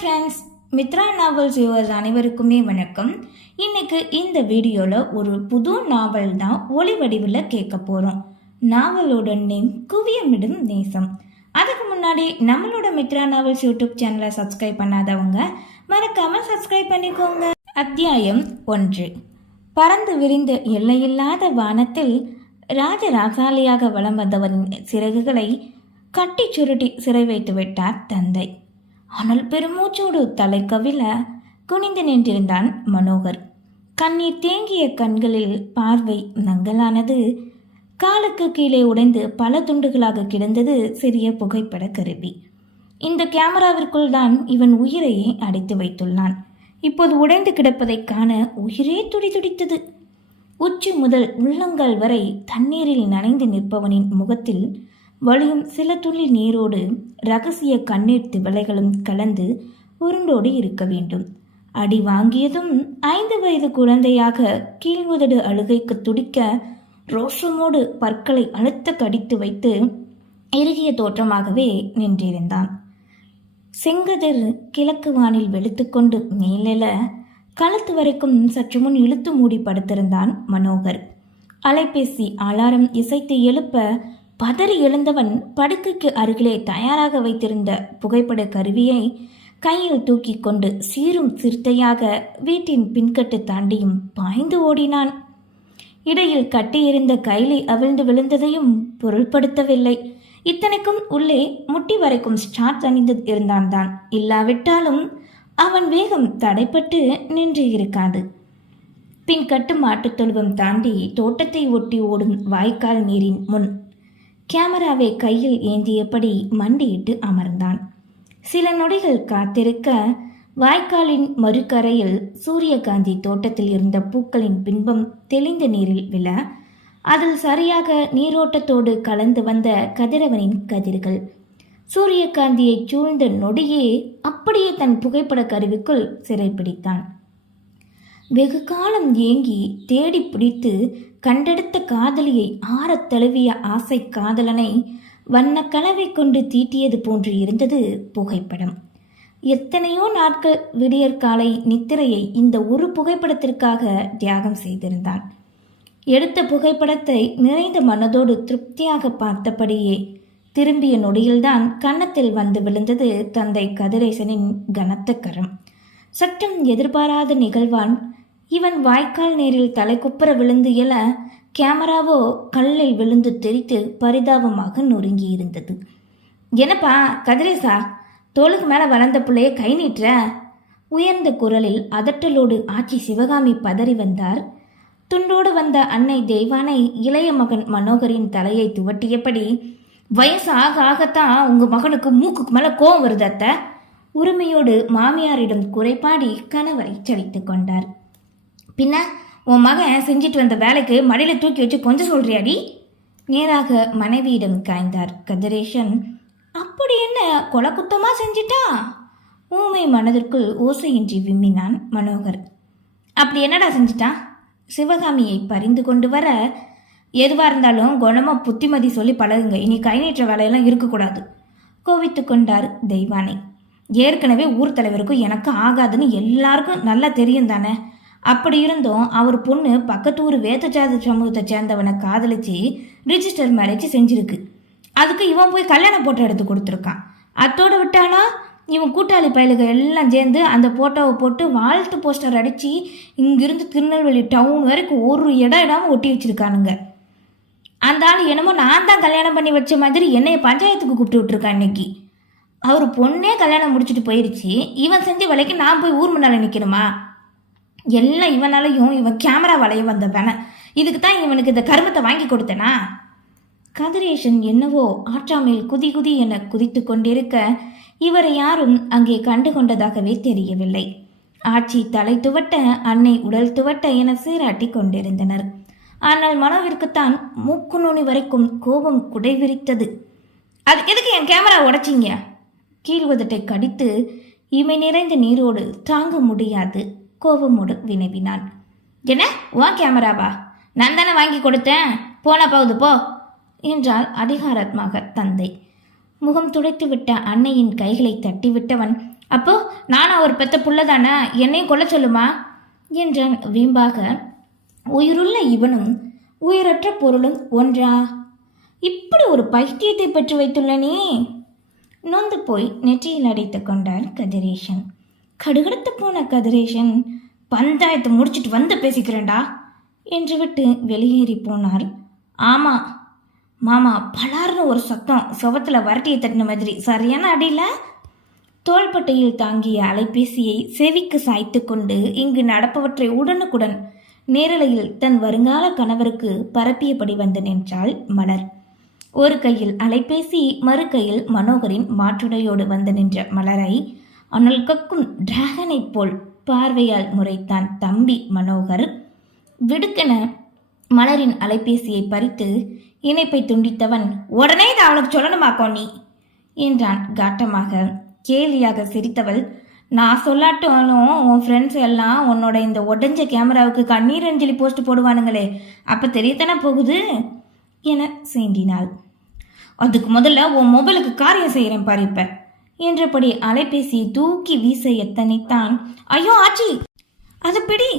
Friends Mitra novels viewers அனைவருக்குமே வணக்கம். இன்னைக்கு இந்த வீடியோவில் ஒரு புது நாவல் தான் ஒளி வடிவில் கேட்க போகிறோம் நாவலோட நேம் குவியமிடும் நேசம். அதுக்கு முன்னாடி நம்மளோட மித்ரா நாவல்ஸ் யூடியூப் சேனலை சப்ஸ்கிரைப் பண்ணாதவங்க மறக்காமல் சப்ஸ்கிரைப் பண்ணிக்கோங்க. அத்தியாயம் ஒன்று. பறந்து விரிந்த எல்லையில்லாத வானத்தில் ராஜ ராசாலியாக வளம் வந்தவரின் சிறகுகளை கட்டி சுருட்டி சிறை வைத்து விட்டார் தந்தை. ஆனால் பெருமூச்சோடு தலை கவிழ குனிந்து நின்றிருந்தான் மனோகர். கண்ணீர் தேங்கிய கண்களில் பார்வை நங்கலானது. காலுக்கு கீழே உடைந்து பல துண்டுகளாக கிடந்தது சிறிய புகைப்பட கருவி. இந்த கேமராவிற்குள் தான் இவன் உயிரையே அடைத்து வைத்துள்ளான். இப்போது உடைந்து கிடப்பதைக் காண உயிரே துடிதுடித்தது உச்சி முதல் உள்ளங்கால் வரை தண்ணீரில் நனைந்து நிற்பவனின் முகத்தில் வழியும் சில துளி நீரோடு ரகசிய கண்ணீர் திவலைகளும் கலந்து உருண்டோடு இருக்க வேண்டும். அடி வாங்கியதும் ஐந்து வயது குழந்தையாக கீழ்வுதடு அழுகைக்கு துடிக்க ரோஷமோடு பற்களை அழுத்த கடித்து வைத்து இறுகிய தோற்றமாகவே நின்றிருந்தான். செங்கதிர் கிழக்கு வானில் வெளுத்துக்கொண்டு மேலெல கழுத்து வரைக்கும் சற்று முன் இழுத்து மூடி படுத்திருந்தான் மனோகர். அலைபேசி அலாரம் இசைத்து எழுப்ப பதறி எழுந்தவன் படுக்கைக்கு அருகிலே தயாராக வைத்திருந்த புகைப்பட கருவியை கையில் தூக்கி கொண்டு சீரும் சிறுத்தையாக வீட்டின் பின்கட்டு தாண்டியும் பாய்ந்து ஓடினான். இடையில் கட்டியிருந்த கைலி அவிழ்ந்து விழுந்ததையும் பொருள்படுத்தவில்லை. இத்தனைக்கும் உள்ளே முட்டி வரைக்கும் ஸ்டார்ட் அணிந்து இருந்தான் தான். இல்லாவிட்டாலும் அவன் வேகம் தடைப்பட்டு நின்று இருக்காது. பின் கட்டு மாட்டுத் தொழுவம் தாண்டி தோட்டத்தை ஒட்டி ஓடும் வாய்க்கால் நீரின் முன் கேமராவை கையில் ஏந்தியபடி மண்டியிட்டு அமர்ந்தான். சில நொடிகள் காத்திருக்க வாய்க்காலின் மறுக்கரையில் சூரியகாந்தி தோட்டத்தில் இருந்த பூக்களின் பின்பம் தெளிந்த நீரில் விழ அதில் சரியாக நீரோட்டத்தோடு கலந்து வந்த கதிரவனின் கதிர்கள். சூரியகாந்தியை சூழ்ந்த நொடியே அப்படியே தன் புகைப்பட கருவிக்குள் சிறைப்பிடித்தான் வெகு காலம் ஏங்கி தேடி பிடித்து கண்டெடுத்த காதலியை ஆறத் தழுவிய ஆசை காதலனை வண்ண கலவை கொண்டு தீட்டியது போன்று இருந்தது புகைப்படம். எத்தனையோ நாட்கள் விடியற்காலை நித்திரையை இந்த ஒரு புகைப்படத்திற்காக தியாகம் செய்திருந்தான். எடுத்த புகைப்படத்தை நிறைந்த மனதோடு திருப்தியாக பார்த்தபடியே திரும்பிய நொடியில்தான் கன்னத்தில் வந்து விழுந்தது தந்தை கதிரேசனின் கனத்த கரம். சற்றும் எதிர்பாராத நிகழ்வான் இவன் வாய்க்கால் நீரில் தலைக்குப்புற விழுந்து எழ கேமராவோ கல்லில் விழுந்து தெரித்து பரிதாபமாக நொறுங்கி இருந்தது என்னப்பா கதிரேசா தோளுக்கு மேலே வளர்ந்த பிள்ளைய கை நீட்டுற? உயர்ந்த குரலில் அதட்டலோடு ஆட்சி சிவகாமி பதறி வந்தார். துண்டோடு வந்த அன்னை தெய்வானை இளைய மகன் மனோகரின் தலையை துவட்டியபடி வயசு ஆக ஆகத்தான் உங்க மகனுக்கு மூக்குக்கு மேல கோவம் வருது அத்தை. உரிமையோடு மாமியாரிடம் குறைபாடி கணவரை சலித்து கொண்டார். பின்ன உன் மகன் செஞ்சிட்டு வந்த வேலைக்கு மடியில் தூக்கி வச்சு கொஞ்சம் சொல்றியாடி? நேராக மனைவியிடம் காய்ந்தார் கதிரேஷன் அப்படி என்ன கொலை குத்தமாக செஞ்சிட்டா? ஊமை மனதிற்குள் ஓசையின்றி விம்மினான் மனோகர். அப்படி என்னடா செஞ்சிட்டான் சிவகாமியை பறிந்து கொண்டு வர எதுவாக இருந்தாலும் குணமாக புத்திமதி சொல்லி பழகுங்க. இனி கை நீட்டுற வேலையெல்லாம் இருக்கக்கூடாது. கோவித்து கொண்டார் தெய்வானை. ஏற்கனவே ஊர் தலைவருக்கும் எனக்கு ஆகாதுன்னு எல்லாருக்கும் நல்லா தெரியும் தானே அப்படி இருந்தும் அவர் பொண்ணு பக்கத்து ஊர் வேத ஜாதி சமூகத்தை சேர்ந்தவனை காதலிச்சு ரிஜிஸ்டர் மேரேஜ் செஞ்சிருக்கு. அதுக்கு இவன் போய் கல்யாண போட்டோ எடுத்து கொடுத்துருக்கான். அத்தோட விட்டானா? இவன் கூட்டாளி பயலுக எல்லாம் சேர்ந்து அந்த போட்டோவை போட்டு வாழ்த்து போஸ்டர் அடித்து இங்கிருந்து திருநெல்வேலி டவுன் வரைக்கும் ஒரு இடம் இடாமல் ஒட்டி வச்சிருக்கானுங்க. அந்த ஆள் என்னமோ நான் தான் கல்யாணம் பண்ணி வச்ச மாதிரி என்னைய பஞ்சாயத்துக்கு கூப்பிட்டு விட்ருக்கான் இன்னைக்கு. அவர் பொண்ணே கல்யாணம் முடிச்சுட்டு போயிடுச்சு இவன் செஞ்ச வேலைக்கு நான் போய் ஊர் முன்னால் நிற்கணுமா எல்லாம் இவனாலையும் இவன் கேமரா வளைய வந்தவன இதுக்கு தான் இவனுக்கு இந்த கருமத்தை வாங்கி கொடுத்தனா? கதிரேஷன் என்னவோ ஆற்றாமையில் குதி குதி என குதித்து கொண்டிருக்க இவரை யாரும் அங்கே கண்டு கொண்டதாகவே தெரியவில்லை. ஆட்சி தலை துவட்ட அன்னை உடல் துவட்ட என சீராட்டி கொண்டிருந்தனர். ஆனால் மனோவிற்குத்தான் மூக்கு நுனி வரைக்கும் கோபம் குடைவிரித்தது. அது எதுக்கு என் கேமரா உடைச்சிங்க? கீழ்வதட்டை கடித்து இமை நிறைந்த நீரோடு தாங்க முடியாது. கோபமோடு வினவினான். என்ன? உன் கேமராவா? நான் தானே வாங்கி கொடுத்தேன். போனா போகுது போ. என்றால் அதிகாரத்மாக தந்தை. முகம் துடைத்துவிட்ட அன்னையின் கைகளை தட்டிவிட்டவன் அப்போ நானும் ஒரு பெத்த புள்ளதானே என்னையும் கொல்ல சொல்லுமா? என்றான் வீம்பாக. உயிருள்ள இவனும் உயிரற்ற பொருளும் ஒன்றா? இப்படி ஒரு பைத்தியத்தை பெற்று வைத்துள்ளனே நொந்து போய் நெற்றியில் அடைத்து கொண்டார் கதிரேஷன் கடுகடுத்து போன கதிரேஷன் பஞ்சாயத்தை முடிச்சிட்டு வந்து பேசிக்கிறேன்டா என்று விட்டு வெளியேறி போனார். ஆமா மாமா பலார்னு ஒரு சத்தம். சுவத்தில் வரட்டியை தட்டின மாதிரி. சரியான அடியில? தோள்பட்டையில் தாங்கிய அலைபேசியை செவிக்கு சாய்த்து கொண்டு இங்கு நடப்பவற்றை உடனுக்குடன் நேரலையில் தன் வருங்கால கணவருக்கு பரப்பியபடி வந்து நின்றாள் மலர். ஒரு கையில் அலைபேசி மறு கையில் மனோகரின் மாற்றுடையோடு வந்து நின்ற மலரை அனல் கக்கும் டிராகனைப் போல் பார்வையால் முறைத்தான் தம்பி மனோகர். விடுக்கென மலரின் அலைபேசியை பறித்து இணைப்பை துண்டித்தவன் உடனே இதை அவளுக்கு சொல்லணுமாக்கோ நீ என்றான் காட்டமாக. கேலியாக சிரித்தவள் நான் சொல்லாட்டாலும் உன் ஃப்ரெண்ட்ஸ் எல்லாம் உன்னோட இந்த உடஞ்ச கேமராவுக்கு கண்ணீர் அஞ்சலி போஸ்ட் போடுவானுங்களே அப்போ தெரியத்தானே போகுது? என சீண்டினாள். அதுக்கு முதல்ல உன் மொபைலுக்கு காரியம் செய்கிறேன் பாரு இப்போ. என்றபடி அலைபேசியை தூக்கி வீச எத்தனைத்தான் ஐயோ ஆச்சி! அது பிடி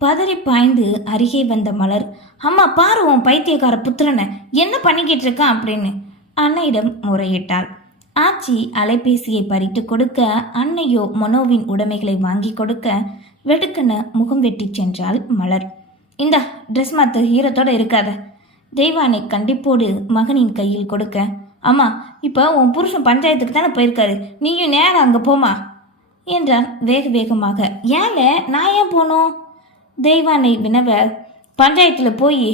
பதறி பாய்ந்து அருகே வந்த மலர். அம்மா பாரு உன் பைத்தியக்கார புத்திரனை. என்ன பண்ணிக்கிட்டு இருக்கான் அப்படின்னு அன்னையிடம் முறையிட்டாள். ஆச்சி அலைபேசியை பறித்து கொடுக்க அன்னையோ மனோவின் உடைமைகளை வாங்கி கொடுக்க வெடுக்கென முகம் வெட்டி சென்றாள் மலர். இந்த ட்ரெஸ் மாத்து ஈரத்தோடு இருக்காத. தெய்வானை கண்டிப்போடு மகனின் கையில் கொடுக்க. அம்மா இப்போ உன் புருஷன் பஞ்சாயத்துக்கு தானே போயிருக்காரு. நீயும் நேரம் அங்கே போமா என்றான் வேக வேகமாக. ஏல நான் ஏன் போனோம்? தெய்வானை வினவ பஞ்சாயத்தில் போய்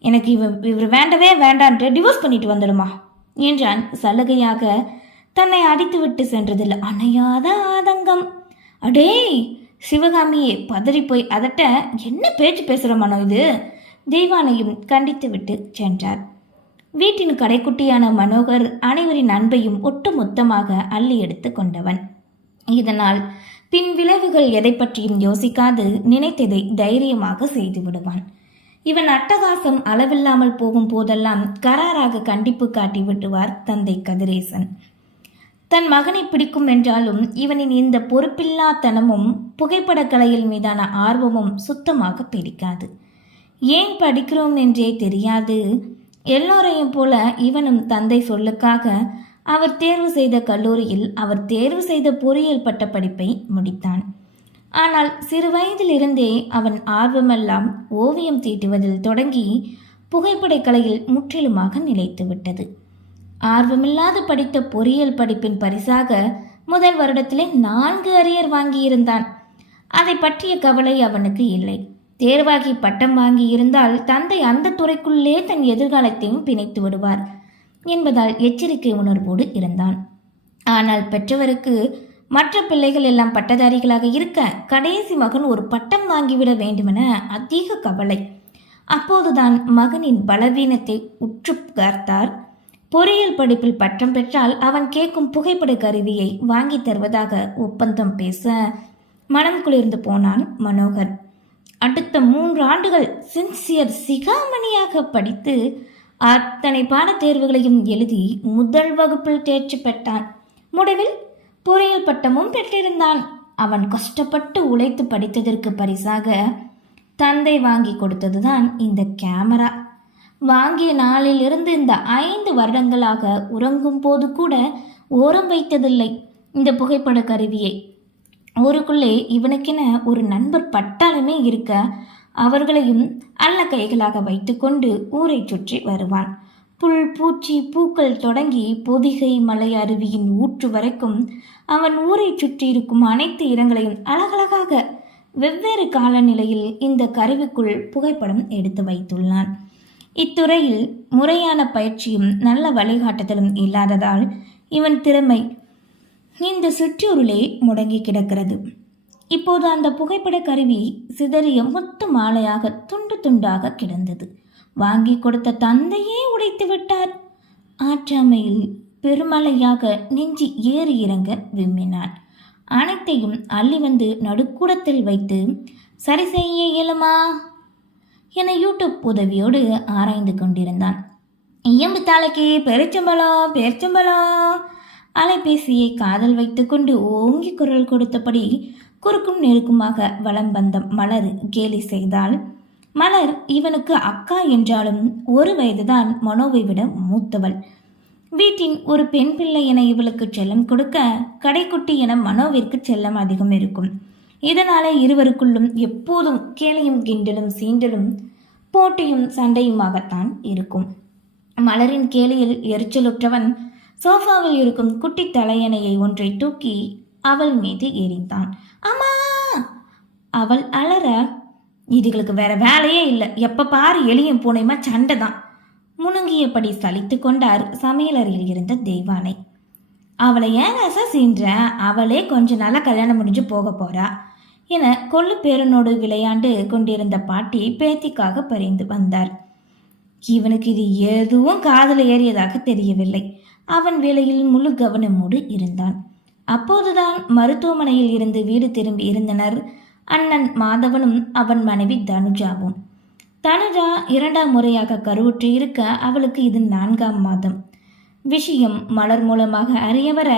எனக்கு இவன் இவர் வேண்டவே வேண்டான்ட்டு டிவோர்ஸ் பண்ணிட்டு வந்துடுமா? என்றான் சலுகையாக. தன்னை அடித்துவிட்டு சென்றதில் அணையாத ஆதங்கம். அடேய் சிவகாமியே பதறி போய் அதட்ட என்ன பேச்சு பேசுகிற மனோ இது? தெய்வானையும் கண்டித்துவிட்டு சென்றார். வீட்டின் கடைக்குட்டியான மனோகர் அனைவரின் அன்பையும் ஒட்டுமொத்தமாக அள்ளி எடுத்து கொண்டவன். இதனால் பின் விளைவுகள் எதை பற்றியும் யோசிக்காது நினைத்ததை தைரியமாக செய்து விடுவான். இவன் அட்டகாசம் அளவில்லாமல் போகும் போதெல்லாம் கராராக கண்டிப்பு காட்டி விடுவார் தந்தை கதிரேசன். தன் மகனை பிடிக்கும் என்றாலும் இவனின் இந்த பொறுப்பில்லாத்தனமும் புகைப்படக் கலையில் மீதான ஆர்வமும் சுத்தமாக பிடிக்காது. ஏன் படிக்கிறோம் என்றே தெரியாது. எல்லோரையும் போல இவனும் தந்தை சொல்லுக்காக அவர் தேர்வு செய்த கல்லூரியில் அவர் தேர்வு செய்த பொறியியல் பட்ட படிப்பை முடித்தான். ஆனால் சிறு வயதிலிருந்தே அவன் ஆர்வமெல்லாம் ஓவியம் தீட்டுவதில் தொடங்கி புகைப்படக் கலையில் முற்றிலுமாக நிலைத்து விட்டது. ஆர்வமில்லாது படித்த பொறியியல் படிப்பின் பரிசாக முதல் வருடத்திலே நான்கு அரியர் வாங்கியிருந்தான். அதை பற்றிய கவலை அவனுக்கு இல்லை. தேர்வாகி பட்டம் வாங்கி இருந்தால் தந்தை அந்த துறைக்குள்ளே தன் எதிர்காலத்தையும் பிணைத்து விடுவார் என்பதால் எச்சரிக்கை உணர்வோடு இருந்தான். ஆனால் பெற்றவருக்கு மற்ற பிள்ளைகள் எல்லாம் பட்டதாரிகளாக இருக்க கடைசி மகன் ஒரு பட்டம் வாங்கிவிட வேண்டுமென அதிக கவலை. அப்போதுதான் மகனின் பலவீனத்தை உற்று பார்த்தார். பொறியியல் படிப்பில் பட்டம் பெற்றால் அவன் கேட்கும் புகைப்பட கருவியை வாங்கி தருவதாக ஒப்பந்தம் பேச மனம் குளிர்ந்து போனான் மனோகர். அடுத்த மூன்று ஆண்டுகள் சின்சியர் சிகாமணியாக படித்து அத்தனை பாடத் தேர்வுகளையும் எழுதி முதல் வகுப்பில் தேர்ச்சி பெற்றான். முடிவில் பொறியியல் பட்டமும் பெற்றிருந்தான். அவன் கஷ்டப்பட்டு உழைத்து படித்ததற்கு பரிசாக தந்தை வாங்கி கொடுத்ததுதான் இந்த கேமரா. வாங்கிய நாளிலிருந்து இந்த ஐந்து வருடங்களாக உறங்கும் போது கூட ஓரம் வைத்ததில்லை. இந்த புகைப்பட கருவியை ஊருக்குள்ளே இவனுக்கென ஒரு நண்பர் பட்டாளமே இருக்க அவர்களையும் அல்ல கைகளாக வைத்துக்கொண்டு ஊரை சுற்றி வருவான். புல் பூச்சி பூக்கள் தொடங்கி பொதிகை மலை அருவியின் ஊற்று வரைக்கும் அவன் ஊரை சுற்றி இருக்கும் அனைத்து இடங்களையும் அழகழகாக வெவ்வேறு காலநிலையில் இந்த கருவிக்குள் புகைப்படம் எடுத்து வைத்துள்ளான். இத்துறையில் முறையான பயிற்சியும் நல்ல வழிகாட்டுதலும் இல்லாததால் இவன் திறமை இந்த சுற்றூரிலே முடங்கி கிடக்கிறது. இப்போது அந்த புகைப்பட கருவி சிதறிய முத்து மாலையாக துண்டு துண்டாக கிடந்தது. வாங்கி கொடுத்த தந்தையே உடைத்து விட்டார். ஆற்றாமையில் பெருமலையாக நெஞ்சி ஏறி இறங்க விம்மினான். அனைத்தையும் அள்ளி வந்து நடுக்கூடத்தில் வைத்து சரி செய்ய இயலுமா என யூடியூப் உதவியோடு ஆராய்ந்து கொண்டிருந்தான். இயம்பு தாளைக்கு பெருச்சம்பளம் பெருச்சம்பளம் அலைபேசியை காதல் வைத்துக்கொண்டு ஓங்கி குரல் கொடுத்தபடி குறுக்கும் நெருக்குமாக வலம் வந்த மலர் கேலி செய்தாள். மலர் இவனுக்கு அக்கா என்றாலும் ஒரு வயதுதான் மனோவை விட மூத்தவள். வீட்டின் ஒரு பெண் பிள்ளை என இவளுக்கு செல்லம் கொடுக்க கடைக்குட்டி என மனோவிற்கு செல்லம் அதிகம் இருக்கும். இதனாலே இருவருக்குள்ளும் எப்போதும் கேலியும் கிண்டலும் சீண்டலும் போட்டியும் சண்டையுமாகத்தான் இருக்கும். மலரின் கேலியில் எரிச்சலுற்றவன் சோஃபாவில் இருக்கும் குட்டி தலையணையை ஒன்றை தூக்கி அவள் மீது எரிந்தான் அம்மா! அவள் அலற இதுகளுக்கு வேற வேலையே இல்லை. எப்ப பாரு எளியும் பூனையுமா சண்டை தான். முணுங்கியபடி சலித்து கொண்டார் சமையலறையில் இருந்த தெய்வானை. அவளை ஏன் ரசா சீன்ற? அவளே கொஞ்ச நாளா கல்யாணம் முடிஞ்சு போக போறா என கொள்ளு பேரனோடு விளையாண்டு கொண்டிருந்த பாட்டி பேத்திக்காக பறிந்து வந்தார். இவனுக்கு இது எதுவும் காதல் ஏறியதாக தெரியவில்லை. அவன் வேலையில் முழு கவனமோடு இருந்தான். அப்போதுதான் மருத்துவமனையில் இருந்து வீடு திரும்பி இருந்தனர். அண்ணன் மாதவனும் அவன் மனைவி தனுஜாவும். தனுஜா இரண்டாம் முறையாக கருவுற்று இருக்க அவளுக்கு இது நான்காம் மாதம். விஷயம் மலர் மூலமாக அறிய வர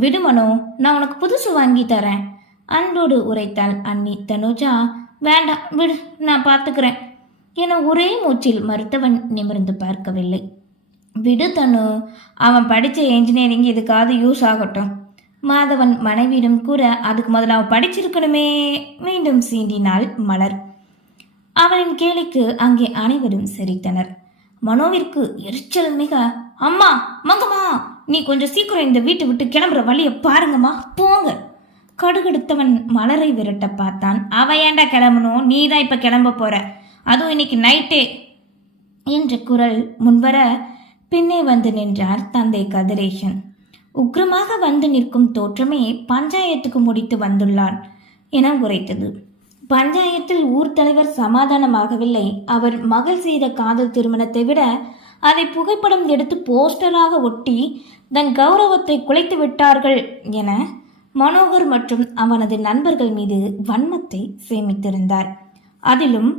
விடுமனோ நான் உனக்கு புதுசு வாங்கி தரேன். அன்போடு உரைத்தாள் அண்ணி தனுஜா வேண்டாம் விடு நான் பார்த்துக்கிறேன். என ஒரே மூச்சில் மருத்துவன் நிமிர்ந்து பார்க்கவில்லை. விடு தனு. அவன் படித்த என்ஜினியரிங் இதுக்காவது யூஸ் ஆகட்டும். மாதவன் மனைவியிடம் கூற அதுக்கு முதல்ல அவன் படிச்சிருக்கணுமே. மீண்டும் சீண்டினாள் மலர். அவளின் கேலிக்கு அங்கே அனைவரும் சிரித்தனர். மனோவிற்கு எரிச்சல் மிக அம்மா மங்கம்மா நீ கொஞ்சம் சீக்கிரம் இந்த வீட்டை விட்டு கிளம்புற வழியை பாருங்கம்மா போங்க. கடுகடுத்தவன் மலரை விரட்ட பார்த்தான். அவ ஏன்டா கிளம்பணும்? நீ தான் இப்ப கிளம்ப போற. அதுவும் இன்னைக்கு நைட்டே என்ற குரல் முன்வர பின்னே வந்து நின்றார் தந்தை கதிரேசன். உக்கிரமாக வந்து நிற்கும் தோற்றமே பஞ்சாயத்துக்கு முடித்து வந்துள்ளான் என உரைத்தது. பஞ்சாயத்தில் ஊர் தலைவர் சமாதானமாகவில்லை. அவர் மகள் செய்த காதல் திருமணத்தை விட அதை புகைப்படம் எடுத்து போஸ்டராக ஒட்டி தன் கௌரவத்தை குலைத்து விட்டார்கள் என மனோகர் மற்றும் அவனது நண்பர்கள் மீது வன்மத்தை சேமித்திருந்தார். அதிலும்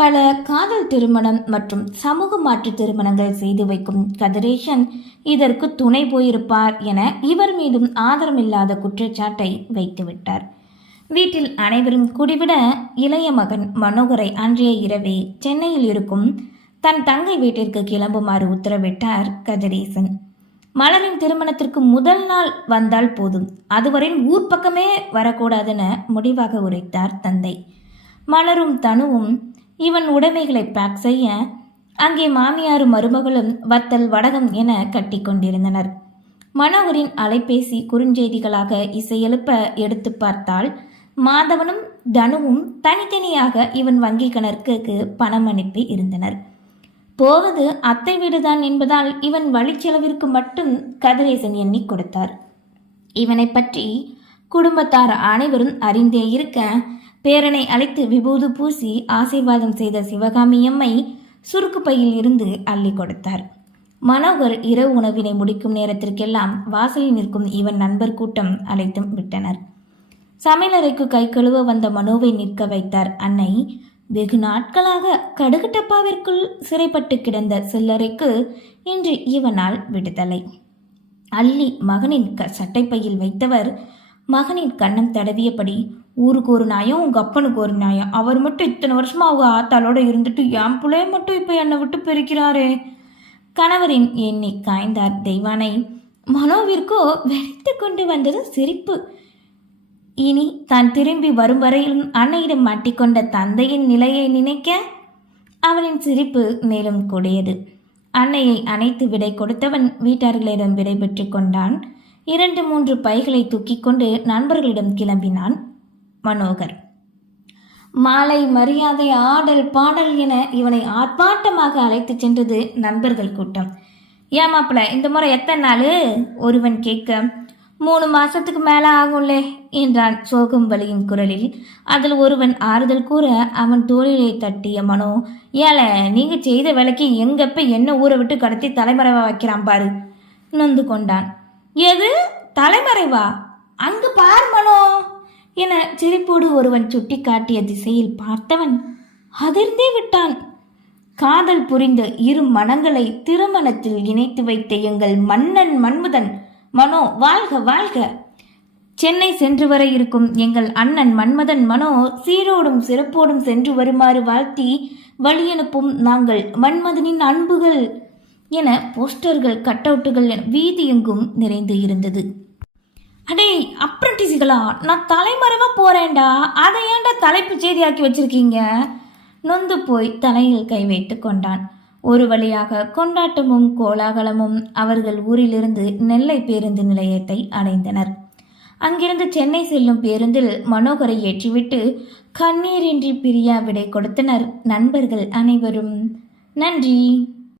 பல காதல் திருமணம் மற்றும் சமூக மாற்று திருமணங்கள் செய்து வைக்கும் கதிரேஷன் இதற்கு துணை போயிருப்பார் என இவர் மீதும் ஆதரமில்லாத குற்றச்சாட்டை வைத்துவிட்டார். வீட்டில் அனைவரும் குடிவிட இளைய மகன் மனோகரை அன்றைய இரவே சென்னையில் இருக்கும் தன் தங்கை வீட்டிற்கு கிளம்புமாறு உத்தரவிட்டார் கதிரேசன். மலரின் திருமணத்திற்கு முதல் நாள் வந்தால் போதும். அதுவரை ஊர் பக்கமே வரக்கூடாதென முடிவாக உரைத்தார் தந்தை. மலரும் தனுவும் இவன் உடைமைகளை பேக் செய்ய அங்கே மாமியாரும் மருமகளும் வத்தல் வடகம் என கட்டி கொண்டிருந்தனர். மனோகரின் அலைபேசி குறுஞ்செய்திகளாக இசையெழுப்ப எடுத்து பார்த்தால் மாதவனும் தனுவும் தனித்தனியாக இவன் வங்கி கணக்குக்கு பணம் அனுப்பி இருந்தனர். போவது அத்தை வீடுதான் என்பதால் இவன் வழிச்செலவிற்கு மட்டும் கதிரேசன் எண்ணி கொடுத்தார். இவனை பற்றி குடும்பத்தார் அனைவரும் அறிந்தே இருக்க பேரனை அழைத்து விபூது பூசி ஆசீர்வாதம் செய்த சிவகாமி அம்மை சுருக்கு பையில் இருந்து அள்ளி கொடுத்தார். மனோகர் இரவு உணவினை முடிக்கும் நேரத்திற்கெல்லாம் வாசலில் நிற்கும் இவன் நண்பர் கூட்டம் அழைத்தும் விட்டனர். சமையலறைக்கு கை கழுவ வந்த மனோவை நிற்க வைத்தார் அன்னை. வெகு நாட்களாக கடுகட்டப்பாவிற்குள் சிறைப்பட்டு கிடந்த சில்லறைக்கு இன்று இவனால் விடுதலை. அள்ளி மகனின் க சட்டைப்பையில் வைத்தவர் மகனின் கண்ணம் தடவியபடி ஊருக்கு ஒரு நாயம் உங்க அப்பனுக்கு ஒரு நாயம். அவர் மட்டும் இத்தனை வருஷமா அவங்க ஆத்தாளோட இருந்துட்டு என் பிள்ளைய மட்டும் இப்போ என்னை விட்டு பிரிக்கிறாரே? கணவரின் எண்ணி காய்ந்தார் தெய்வானை. மனோவிற்கோ வெடித்து கொண்டு வந்தது சிரிப்பு. இனி தான் திரும்பி வரும் வரையிலும் அன்னையிடம் மாட்டிக்கொண்ட தந்தையின் நிலையை நினைக்க? அவனின் சிரிப்பு மேலும் கொடியது. அன்னையை அணைத்து விடை கொடுத்தவன் வீட்டார்களிடம் விடை பெற்று கொண்டான். இரண்டு மூன்று பைகளை தூக்கிக் கொண்டு நண்பர்களிடம் கிளம்பினான் மனோகர். மாலை மரியாதை ஆடல் பாடல் என இவனை ஆர்ப்பாட்டமாக அழைத்துச் சென்றது நண்பர்கள் கூட்டம். ஏமாப்பிள இந்த முறை எத்தனை நாள்? ஒருவன் கேட்க மூணு மாசத்துக்கு மேலே ஆகும்லே என்றான் சோகம் வலியின் குரலில். அதில் ஒருவன் ஆறுதல் கூற அவன் தோளிலே தட்டிய மனோ ஏல நீங்க செய்த வேலைக்கு எங்கப்ப என்ன ஊரை விட்டு கடத்தி தலைமறைவா வைக்கிறான் பாரு நொந்து கொண்டான். எது? தலைமறைவா? அங்கு பார் மனோ! என சிரிப்போடு ஒருவன் சுட்டி காட்டிய திசையில் பார்த்தவன் அதிர்ந்தே விட்டான். காதல் புரிந்த இரு மனங்களை திருமணத்தில் இணைத்து வைத்த எங்கள் மன்னன் மன்முதன் மனோ வாழ்க வாழ்க! சென்னை சென்று வர இருக்கும் எங்கள் அண்ணன் மன்மதன் மனோ சீரோடும் சிறப்போடும் சென்று வருமாறு வாழ்த்தி வழியனுப்பும் நாங்கள் மன்மதனின் அன்புகள். என போஸ்டர்கள் கட்டவுட்டுகள் என வீதியெங்கும் நிறைந்து இருந்தது. அடே அப்ரண்டிஸ்களா நான் தலைமறைவா போறேன்டா. அதை ஏன்டா தலைப்பு செய்தியாக்கி வச்சிருக்கீங்க? நொந்து போய் தலையில் கை வைத்து கொண்டான். ஒரு வழியாக கொண்டாட்டமும் கோலாகலமும் அவர்கள் ஊரிலிருந்து நெல்லை பேருந்து நிலையத்தை அடைந்தனர். அங்கிருந்து சென்னை செல்லும் பேருந்தில் மனோகரை ஏற்றிவிட்டு கண்ணீரின்றி பிரியா விடை கொடுத்தனர் நண்பர்கள் அனைவரும். நன்றி.